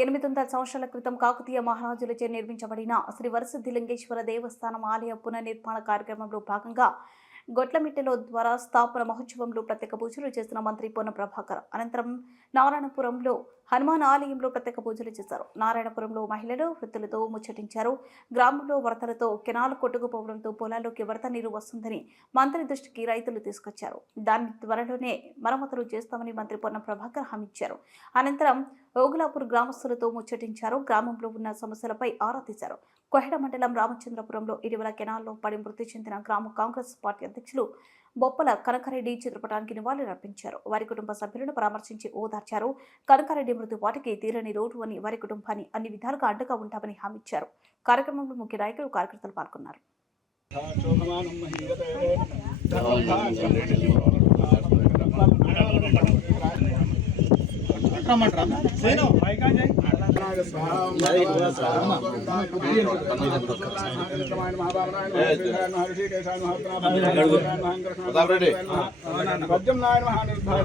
ఎనిమిది వందల సంవత్సరాల క్రితం కాకతీయ మహారాజులచే నిర్మించబడిన శ్రీ వరసిద్ధిలింగేశ్వర దేవస్థానం ఆలయ పునర్నిర్మాణ కార్యక్రమంలో భాగంగా గొట్లమిట్టెలో ద్వారా స్థాపన మహోత్సవంలో ప్రత్యేక పూజలు చేసిన మంత్రి పొన్న ప్రభాకర్. అనంతరం నారాయణపురంలో హనుమాన్ ఆలయంలో ప్రత్యేక పూజలు చేశారు. నారాయణపురంలో మహిళలు వృత్తులతో ముచ్చటించారు. గ్రామంలో వరదలతో కెనాలు కొట్టుకుపోవడంతో పొలాల్లోకి వరద నీరు వస్తుందని మంత్రి దృష్టికి రైతులు తీసుకొచ్చారు. దాన్ని త్వరలోనే మరమ్మతులు చేస్తామని మంత్రి పొన్న ప్రభాకర్ హామీ ఇచ్చారు అనంతరం ఓగులాపూర్ గ్రామస్తులతో ముచ్చటించారు. గ్రామంలో ఉన్న సమస్యలపై ఆరా తీశారు. కొహెడ మండలం రామచంద్రపురంలో ఇటీవల కెనాల్లో పడి మృతి చెందిన గ్రామ కాంగ్రెస్ పార్టీ అధ్యక్షులు బొప్పల కనకారెడ్డి చిత్రపటానికి నివాళులర్పించారు వారి కుటుంబ సభ్యులను పరామర్శించి ఓదార్చారు. కనకారెడ్డి మృతి వాటికి తీరని రోడ్డు అని వారి కుటుంబాన్ని అన్ని విధాలుగా అండగా ఉంటామని హామీ ఇచ్చారు. కార్యక్రమంలో ముఖ్య నాయకులు కార్యకర్తలు పాల్గొన్నారు. वज्रम नारायण महानिर्धार